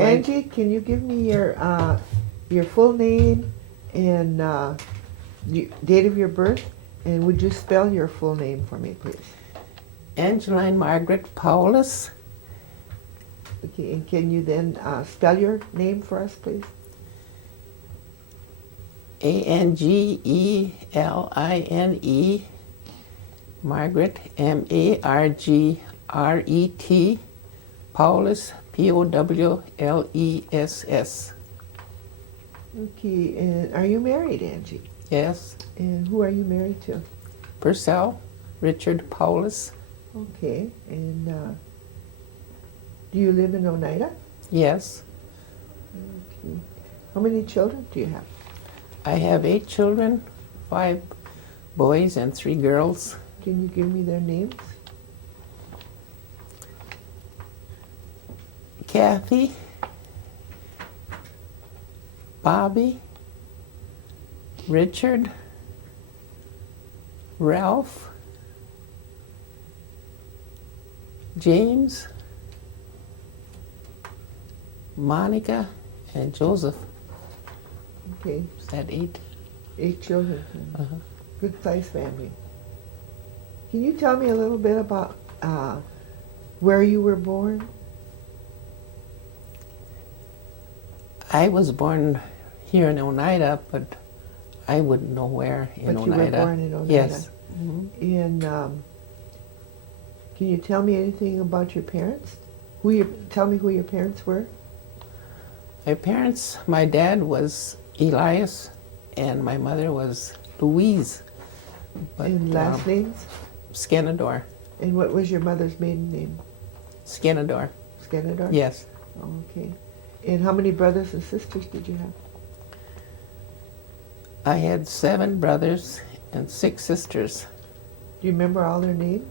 Angie, can you give me your full name and date of your birth, and would you spell your full name for me, please? Angeline Margaret Powless. Okay, and can you then spell your name for us, please? Angeline. Margaret, Margret. Powless, Powless. Okay, and are you married, Angie? Yes. And who are you married to? Purcell, Richard Powless. Okay, and do you live in Oneida? Yes. Okay. How many children do you have? I have 8 children, 5 boys and 3 girls. Can you give me their names? Kathy, Bobby, Richard, Ralph, James, Monica, and Joseph. Okay, Is that 8? 8 children. Uh-huh. Good sized family. Can you tell me a little bit about where you were born? I was born here in Oneida, but I wouldn't know where in But Oneida. you were born in Oneida. Yes. And can you tell me anything about your parents? Tell me who your parents were. My parents, my dad was Elias, and my mother was Louise. But, And last names? Scanador. And what was your mother's maiden name? Scanador. Scanador? Yes. Okay. And how many brothers and sisters did you have? I had 7 brothers and 6 sisters. Do you remember all their names?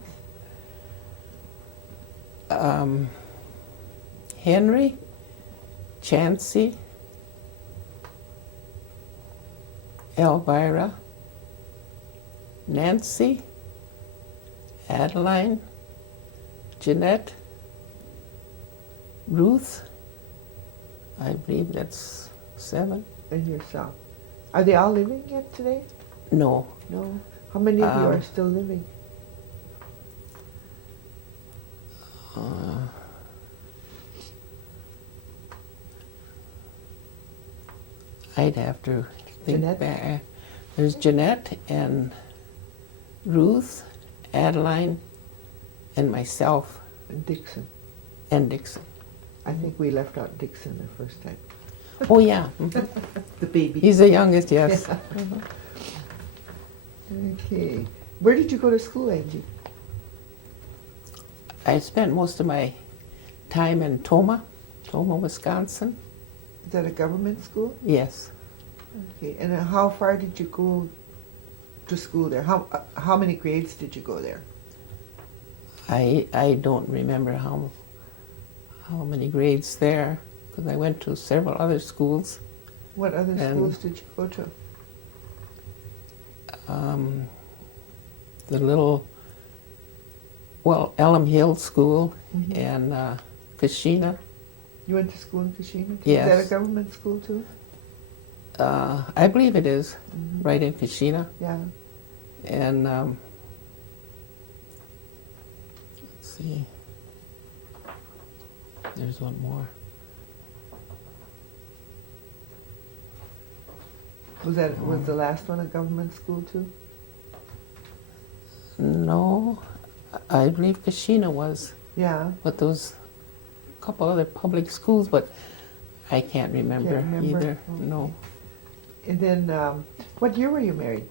Henry, Chancey, Elvira, Nancy, Adeline, Jeanette, Ruth, I believe that's 7. And yourself. Are they all living yet today? No. No. How many of you are still living? I'd have to think Jeanette? back. There's Jeanette and Ruth, Adeline, and myself, And Dixon. and Dixon. I think we left out Dixon the first time. Oh, yeah. Mhm. The baby. He's the youngest, yes. Yeah. Okay. Where did you go to school, Angie? I spent most of my time in Toma, Wisconsin. Is that a government school? Yes. Okay. And how far did you go to school there? How many grades did you go there? I don't remember how many grades there, because I went to several other schools. What other And- schools did you go to? The little, Elm Hill School Mhm. and Kashina. You went to school in Kashina? Yes. Is that a government school too? I believe it is, Mhm. right in Kashina. Yeah. And let's see, there's one more. Was the last one a government school too? No, I believe Kashina was, Yeah. but there was a couple other public schools, but I can't remember, remember? either. Okay. No. And then, what year were you married?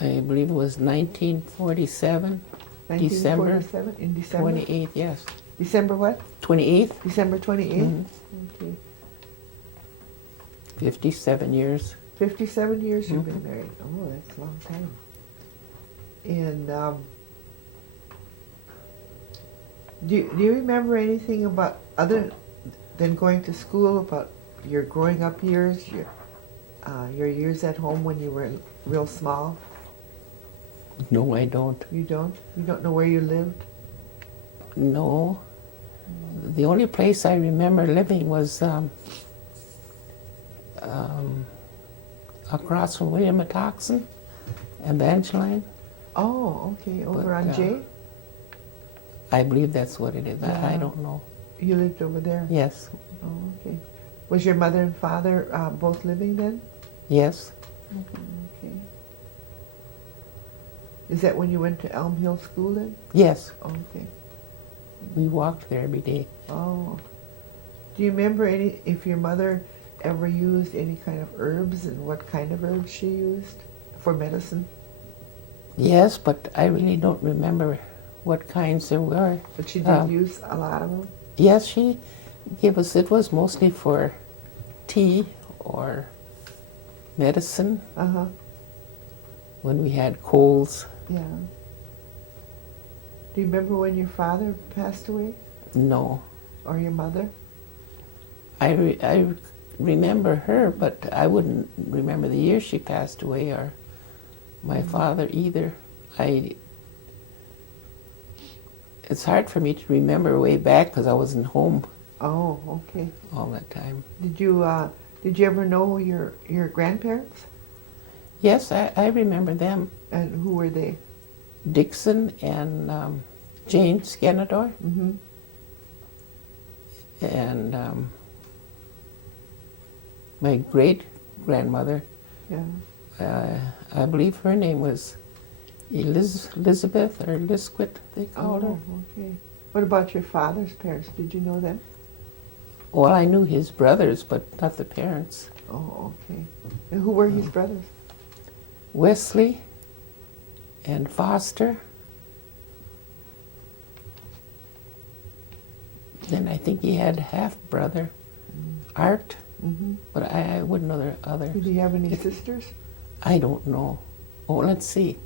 I believe it was 1947, December 1947? In December? 28th, yes. December what? 28th, December 28th? Mhm. Okay. 57 years. 57 years you've Mhm. been married. Oh, that's a long time. And do you remember anything about, other than going to school, about your growing up years, your years at home when you were real small? No, I don't. You don't? You don't know where you lived? No. The only place I remember living was across from William Metoxen and Angeline. Oh, okay. Over on J? I believe that's what it is. I Yeah. don't know. You lived over there? Yes. Oh, okay. Was your mother and father both living then? Yes. Okay. Is that when you went to Elm Hill School then? Yes. Okay. We walked there every day. Oh. Do you remember if your mother ever used any kind of herbs and what kind of herbs she used for medicine? Yes, but I really don't remember what kinds there were. But she did use a lot of them? Yes, she gave us, it was mostly for tea or medicine Uh-huh. when we had colds. Yeah. Do you remember when your father passed away? No. Or your mother? I remember her, but I wouldn't remember the year she passed away or my father either. It's hard for me to remember way back because I wasn't home Oh, okay. all that time. Did you ever know your grandparents? Yes, I remember them. And who were they? Dixon and Jane Skenador Mm-hmm. and my great-grandmother, Yeah. I believe her name was Elizabeth or Lisquit, they called her. Oh, okay. What about your father's parents? Did you know them? Well, I knew his brothers, but not the parents. Oh, okay. And who were his brothers? Wesley and Foster. Then I think he had half-brother, Art, Mm-hmm. but I wouldn't know their others. Did he have any sisters? I don't know. Oh, let's see.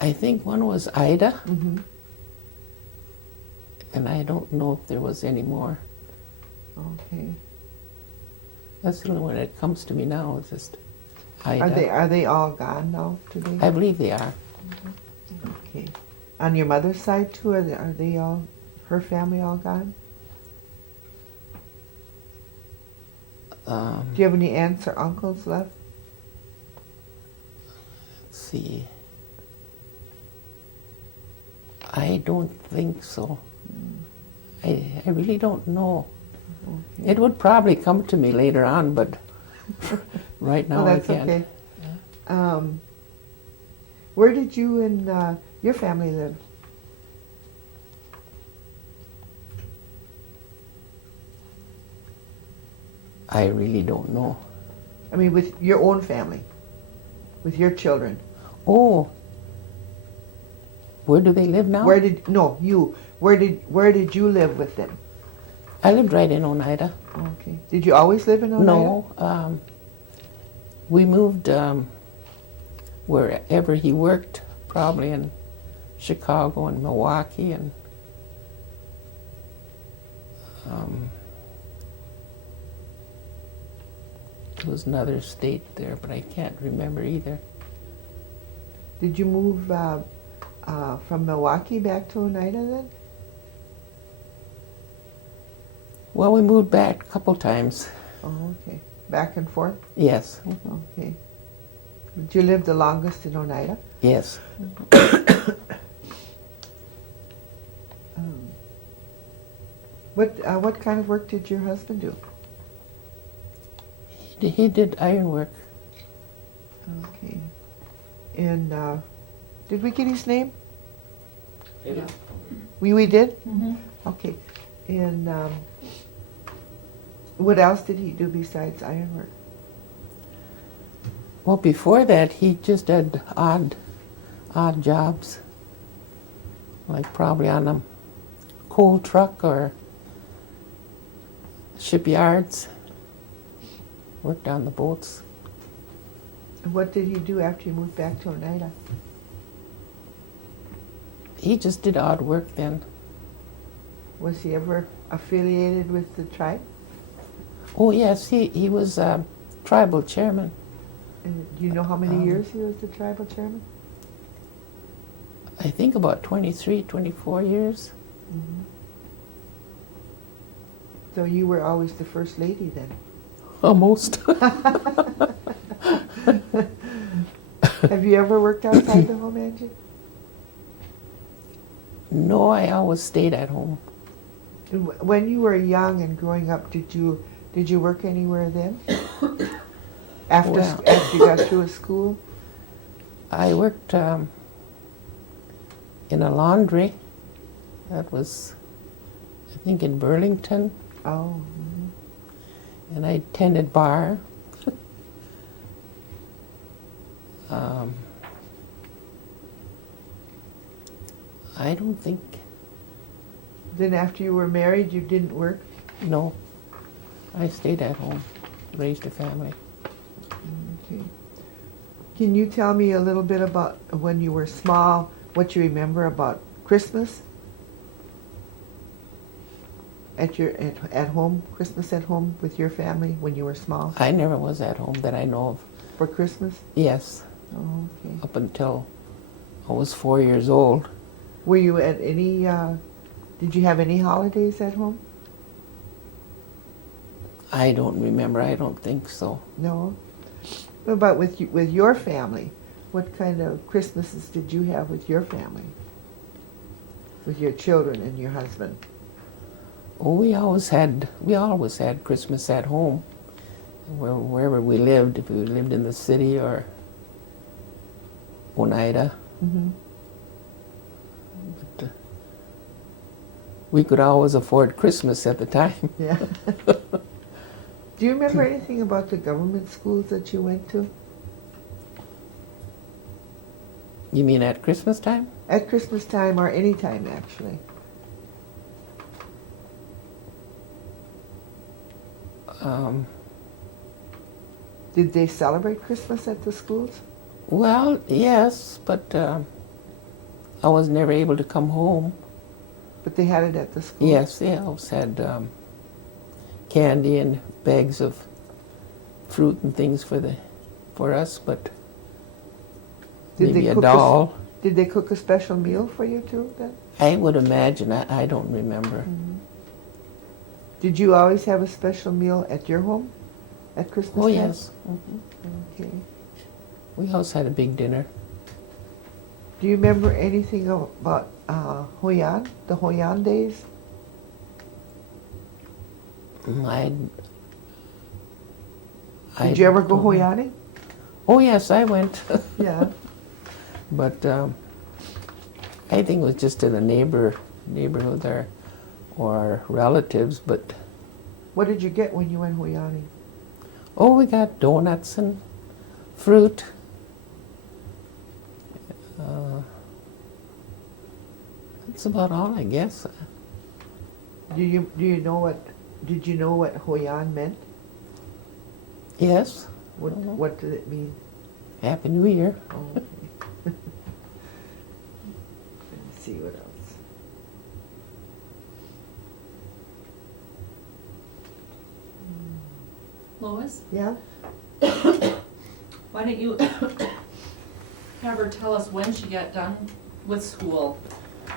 I think one was Ida, Mm-hmm. and I don't know if there was any more. Okay. That's the only one that comes to me now, is just Ida. Are they all gone now today? I believe they are. Okay. On your mother's side too, are they all, her family all gone? Do you have any aunts or uncles left? Let's see. I don't think so. I really don't know. Okay. It would probably come to me later on, but right now Well, I that's can't. okay. Where did you and your family live? I really don't know. I mean, with your own family, with your children. Oh, where do they live now? Where did where did you live with them? I lived right in Oneida. Okay. Did you always live in Oneida? No, we moved wherever he worked, probably in Chicago and Milwaukee and there was another state there, but I can't remember either. Did you move from Milwaukee back to Oneida then? Well, we moved back a couple times. Oh, okay. Back and forth? Yes, Okay. Did you live the longest in Oneida? yes. What kind of work did your husband do? He did iron work. Okay. And did we get his name? Yeah. We did? Mm-hmm. Okay. And what else did he do besides ironwork? Well, before that, he just had odd jobs, like probably on a coal truck or shipyards. Worked on the boats. And what did he do after he moved back to Oneida? He just did odd work then. Was he ever affiliated with the tribe? Oh yes, he was tribal chairman And do you know how many Um, years he was the tribal chairman? I think about 23, 24 years. Mhm. So you were always the first lady then? Almost. Have you ever worked outside the home, Angie? No, I always stayed at home. And when you were young and growing up, did you work anywhere then? After Well- after you got through with school? I worked in a laundry. That was, I think, in Burlington. Oh. And I tended bar. um, I don't think, Then after you were married, you didn't work? no. I stayed at home, raised a family. Okay. Can you tell me a little bit about when you were small, what you remember about Christmas? At home, Christmas at home with your family when you were small I never was at home that I know of. for Christmas? Yes, Oh, okay. up until I was 4 years old. Were you at any, did you have any holidays at home? I don't remember. I don't think so. No? What about with your family? What kind of Christmases did you have with your family? With your children and your husband? Oh, we always had Christmas at home, wherever we lived. If we lived in the city or Oneida, Mm-hmm. but we could always afford Christmas at the time. Yeah. Do you remember anything about the government schools that you went to? You mean at Christmas time? At Christmas time or any time, actually. Um, Did they celebrate Christmas at the schools? well, yes, but I was never able to come home. But they had it at the schools? Yes, they always had candy and bags of fruit and things for us, but Did maybe they a cook doll. Did they cook a special meal for you too then? I would imagine. I don't remember. Did you always have a special meal at your home at Christmas Oh, time? yes. Okay. We always had a big dinner. Do you remember anything about Hoyan, the Hoyan days? I Did you ever go don't know. Hoyaning? Oh, yes, I went. Yeah. But I think it was just in the neighborhood there or relatives. But, What did you get when you went Hoyaning? oh, we got donuts and fruit. That's about all, I guess. Do you know what? Did you know what Hoyan meant? Yes. What did it mean? Happy New Year. Oh, okay. Let me see what else. Lois, Yeah. why don't you have her tell us when she got done with school,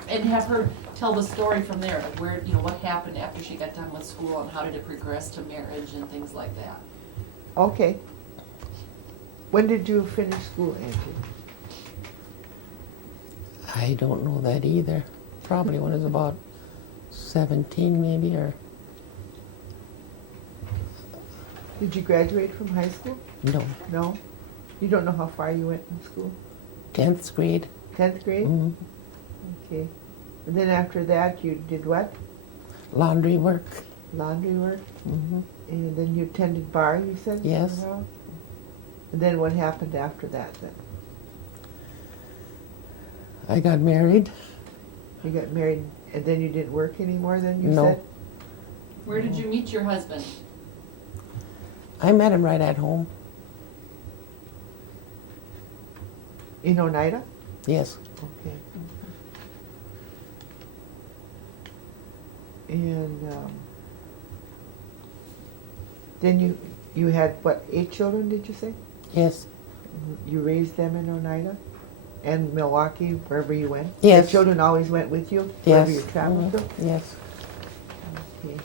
and have her tell the story from there, of where, you know, what happened after she got done with school, and how did it progress to marriage and things like that. Okay. When did you finish school, Angie? I don't know that either. Probably when I was about 17 maybe, or Did you graduate from high school? no, No. You don't know how far you went in school? 10th grade. 10th grade? Mhm. Okay. And then after that, you did what? Laundry work. Laundry work? Hmm. And then you attended bar, you said? for a Yes. while? And then what happened after that then? I got married. You got married and then you didn't work anymore then, you No. said? Where did you meet your husband? I met him right at home. In Oneida? Yes. Okay. And then you had, what, 8 children, did you say? Yes. You raised them in Oneida? And Milwaukee, wherever you went? Yes. The children always went with you, Yes. wherever you traveled to? Yes. Okay.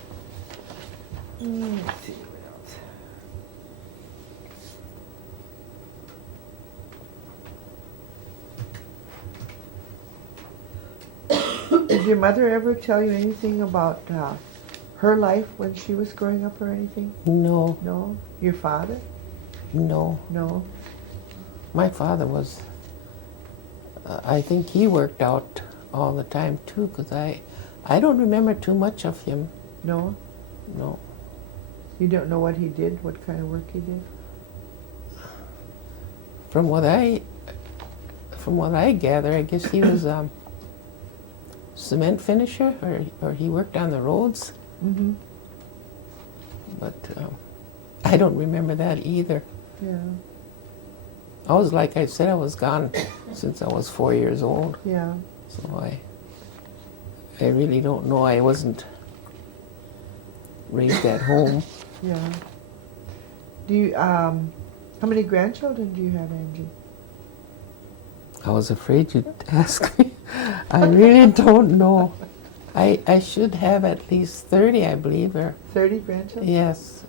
Let's see what else. Did your mother ever tell you anything about her life when she was growing up or anything? No. No? Your father? No. No? My father was, I think he worked out all the time too, because I don't remember too much of him. No? No. You don't know what he did, what kind of work he did? From what I gather, I guess he was cement finisher, or he worked on the roads. Mm-hmm. But I don't remember that either. Yeah. I was, like I said, I was gone since I was 4 years old. Yeah. So I really don't know. I wasn't raised at home. Yeah. Do you, how many grandchildren do you have, Angie? I was afraid you'd ask me. I really don't know. I should have at least 30, I believe, or 30 grandchildren? yes,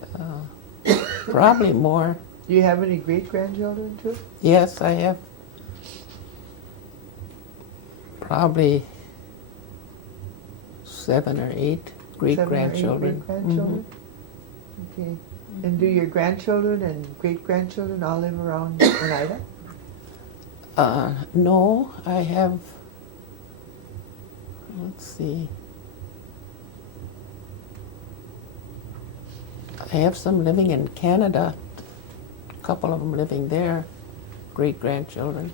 probably more. Do you have any great-grandchildren, too? Yes, I have probably 7 or 8 great-grandchildren. 7 or 8 great-grandchildren? Okay. And do your grandchildren and great-grandchildren all live around Oneida? No, I have, let's see, I have some living in Canada, a couple of them living there, great-grandchildren.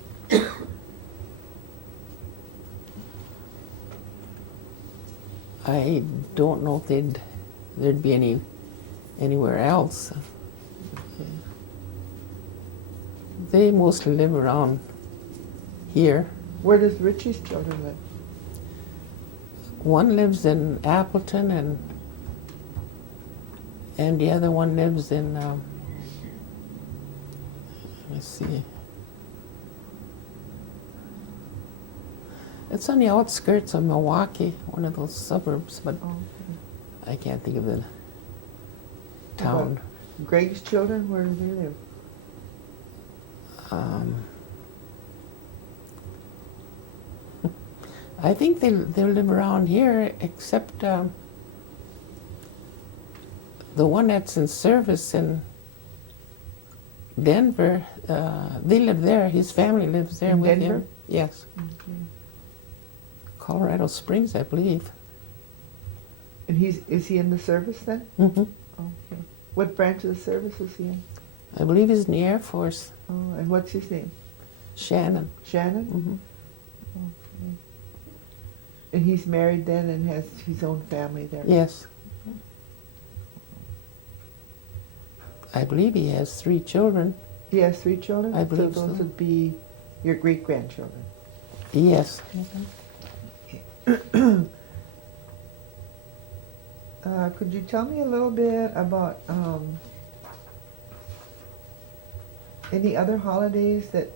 I don't know if there'd be anywhere else. They mostly live around here. Where does Richie's children live? One lives in Appleton, and the other one lives in, let's see, it's on the outskirts of Milwaukee, one of those suburbs, but Oh, I can't think of the okay. town. Greg's children, where do they live? I think they live around here, except the one that's in service in Denver. They live there. His family lives there In with Denver? him. Yes, Okay. Colorado Springs, I believe. And is he in the service then? Hmm. Okay. What branch of the service is he in? I believe he's in the Air Force. Oh, and what's his name? Shannon. Shannon? Hmm. Okay. And he's married then and has his own family there? Yes. I believe he has 3 children. He has 3 children? I believe so. Those so. would be your great-grandchildren? Yes. Could you tell me a little bit about any other holidays that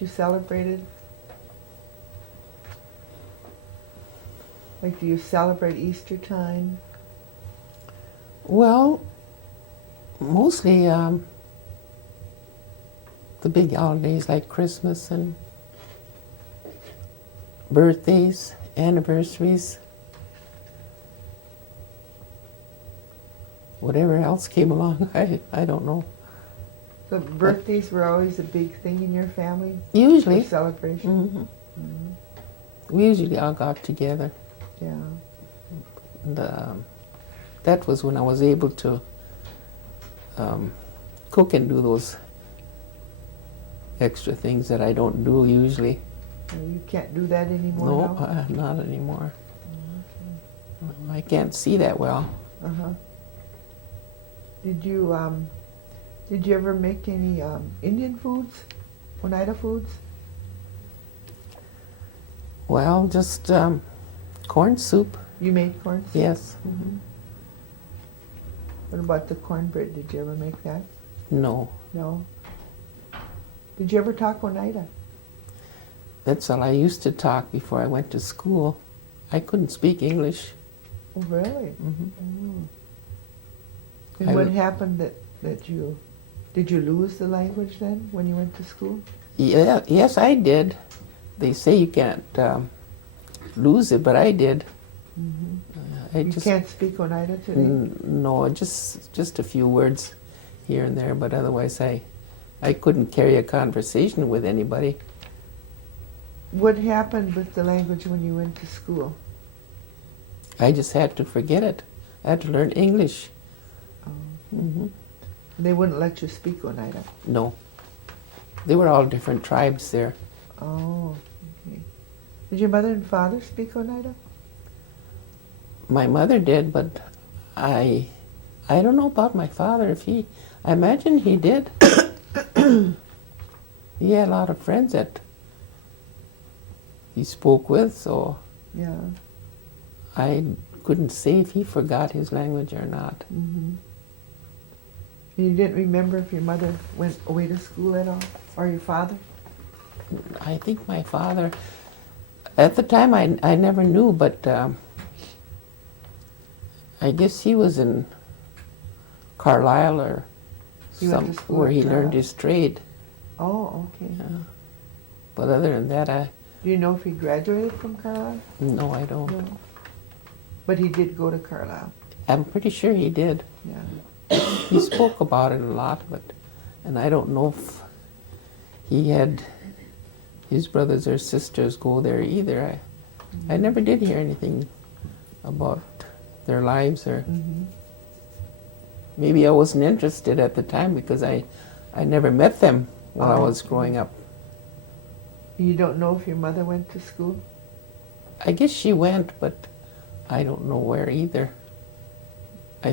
you celebrated? Like, do you celebrate Easter time? Well, mostly the big holidays like Christmas and birthdays, anniversaries, whatever else came along. I don't know. So birthdays were always a big thing in your family? Usually. For celebration? Mhm. We usually all got together. Yeah. And, that was when I was able to cook and do those extra things that I don't do usually. You can't do that anymore No, now? not anymore. I can't see that well. Uh-huh. Did you ever make any Indian foods? Oneida foods? Well, just corn soup. You made corn soup? Yes. Mhm. What about the cornbread? Did you ever make that? No. No? Did you ever talk Oneida? That's all I used to talk before I went to school. I couldn't speak English. Oh, really? Mm-hmm. And I what would- happened did you lose the language then when you went to school? Yeah, yes, I did. They say you can't lose it, but I did. I You just can't speak Oneida today? no, just a few words here and there, but otherwise I couldn't carry a conversation with anybody. What happened with the language when you went to school? I just had to forget it. I had to learn English. Hmm. They wouldn't let you speak Oneida. No, they were all different tribes there. Oh, okay. Did your mother and father speak Oneida? My mother did, but I don't know about my father. I imagine he did. He had a lot of friends that he spoke with, so Yeah. I couldn't say if he forgot his language or not. Mm-hmm. And you didn't remember if your mother went away to school at all, or your father? I think my father, at the time I never knew, but I guess he was in Carlisle or He went to school where at he learned Carlisle. his trade. Oh, okay. Yeah. But other than that, Do you know if he graduated from Carlisle? no, I don't. No. But he did go to Carlisle. I'm pretty sure he did. Yeah. He spoke about it a lot, and I don't know if he had his brothers or sisters go there either. I never did hear anything about their lives, or Mm-hmm. maybe I wasn't interested at the time because I never met them while I Oh, was growing up. You don't know if your mother went to school? I guess she went, but I don't know where either. I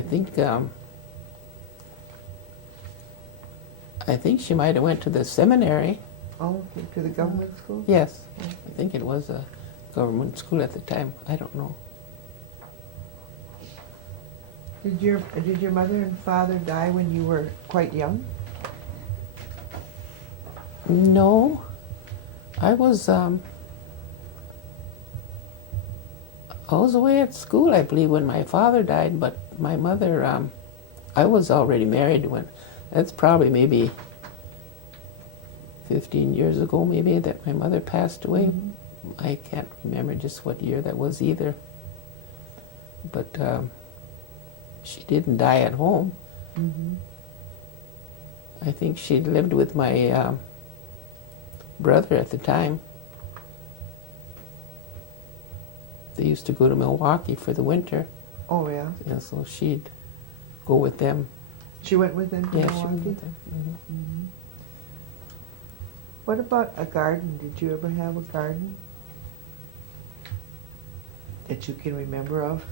think she might have went to the seminary. Oh, okay, to the government school? Yes, I think it was a government school at the time. I don't know. Did your mother and father die when you were quite young? No, I was away at school, I believe, when my father died. But my mother, I was already married when. That's probably maybe 15 years ago, maybe, that my mother passed away. I can't remember just what year that was either. But she didn't die at home. Mm-hmm. I think she lived with my brother at the time. They used to go to Milwaukee for the winter, Oh, yeah. and so she'd go with them. She went with them to Yeah, she Milwaukee? went with them. Mm-hmm. What about a garden? Did you ever have a garden that you can remember of?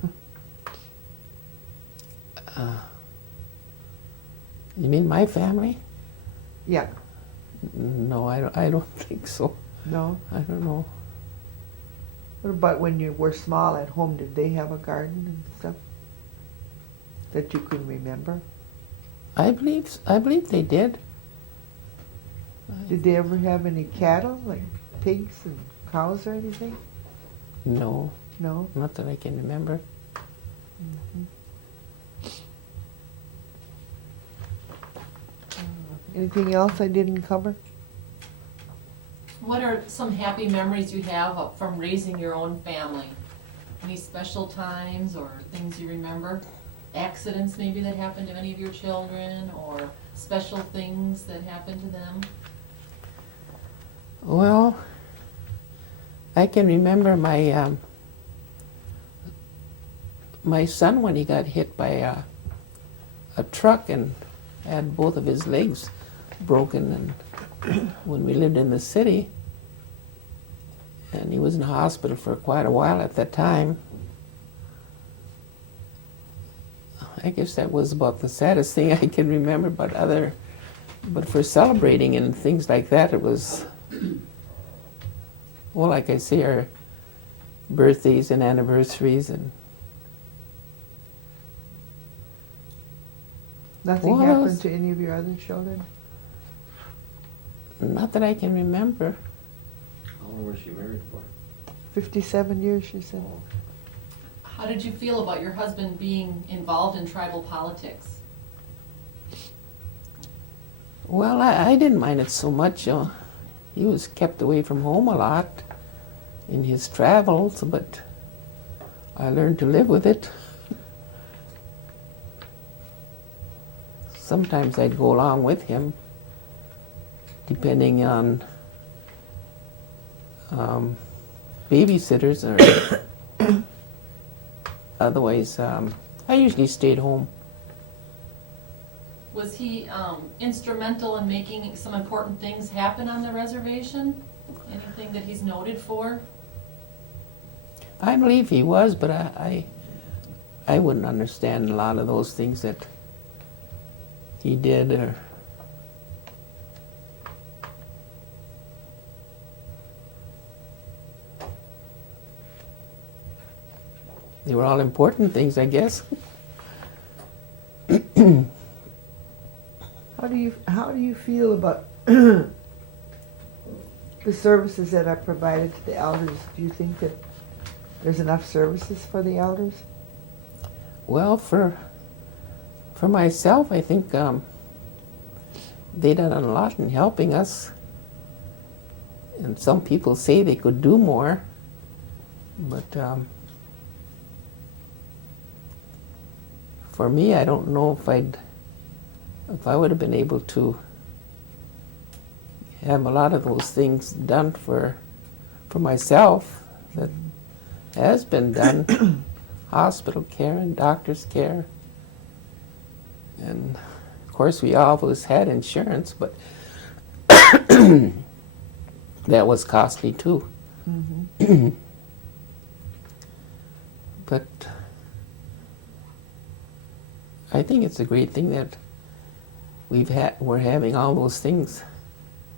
You mean my family? Yeah. No, I don't think so. No? I don't know. What about when you were small at home? Did they have a garden and stuff that you can remember? I believe they did. Did they ever have any cattle, like pigs and cows or anything? No, No? not that I can remember. Anything else I didn't cover? What are some happy memories you have from raising your own family? Any special times or things you remember? Accidents maybe that happened to any of your children, or special things that happened to them? Well, I can remember my son when he got hit by a truck and had both of his legs broken, and when we lived in the city, and he was in the hospital for quite a while at that time. I guess that was about the saddest thing I can remember, but for celebrating and things like that, it was, well, like I say, our birthdays and anniversaries and Nothing Well, happened to any of your other children? Not that I can remember. How long was she married for? 57 years, she said. Oh, How did you feel about your husband being involved in tribal politics? Well, I didn't mind it so much. He was kept away from home a lot in his travels, but I learned to live with it. Sometimes I'd go along with him, depending on babysitters, or otherwise, I usually stayed home. Was he instrumental in making some important things happen on the reservation? Anything that he's noted for? I believe he was, but I wouldn't understand a lot of those things that he did. Or they were all important things, I guess. How do you feel about the services that are provided to the elders? Do you think that there's enough services for the elders? Well, for myself, I think they done a lot in helping us. And some people say they could do more, but for me, I don't know if I would have been able to have a lot of those things done for myself that has been done. Hospital care and doctor's care. And of course we always had insurance, but that was costly too. Mm-hmm. But I think it's a great thing that we're having all those things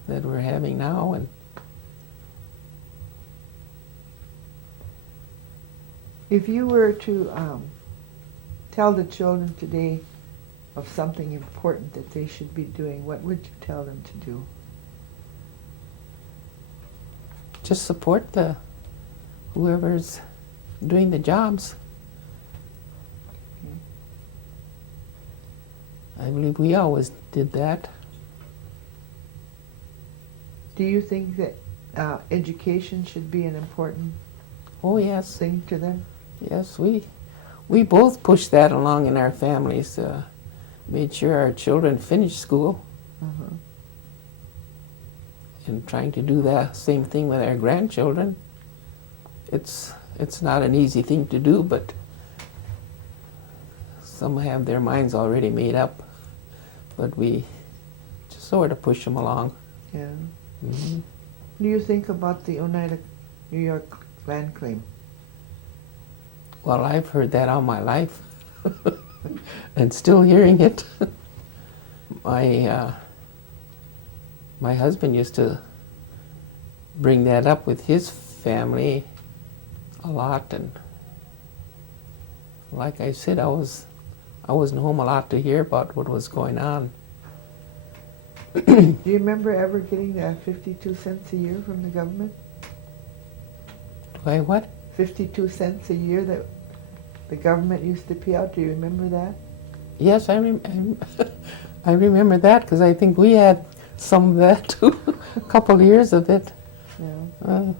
that we're having now. And If you were to tell the children today of something important that they should be doing, what would you tell them to do? just support whoever's doing the jobs. I believe we always did that. Do you think that education should be an important Oh yes, thing to them? yes, we both pushed that along in our families. Made sure our children finished school, Uh-huh. and trying to do that same thing with our grandchildren. It's not an easy thing to do, but some have their minds already made up. But we just sort of push them along. Yeah. Mhm. What do you think about the Oneida, New York land claim? Well, I've heard that all my life, and still hearing it. My husband used to bring that up with his family a lot, and like I said, I wasn't home a lot to hear about what was going on. Do you remember ever getting that 52 cents a year from the government? Why, what? 52 cents a year that the government used to pay out. Do you remember that? Yes, I remember that, because I think we had some of that too, a couple of years of it. Yeah.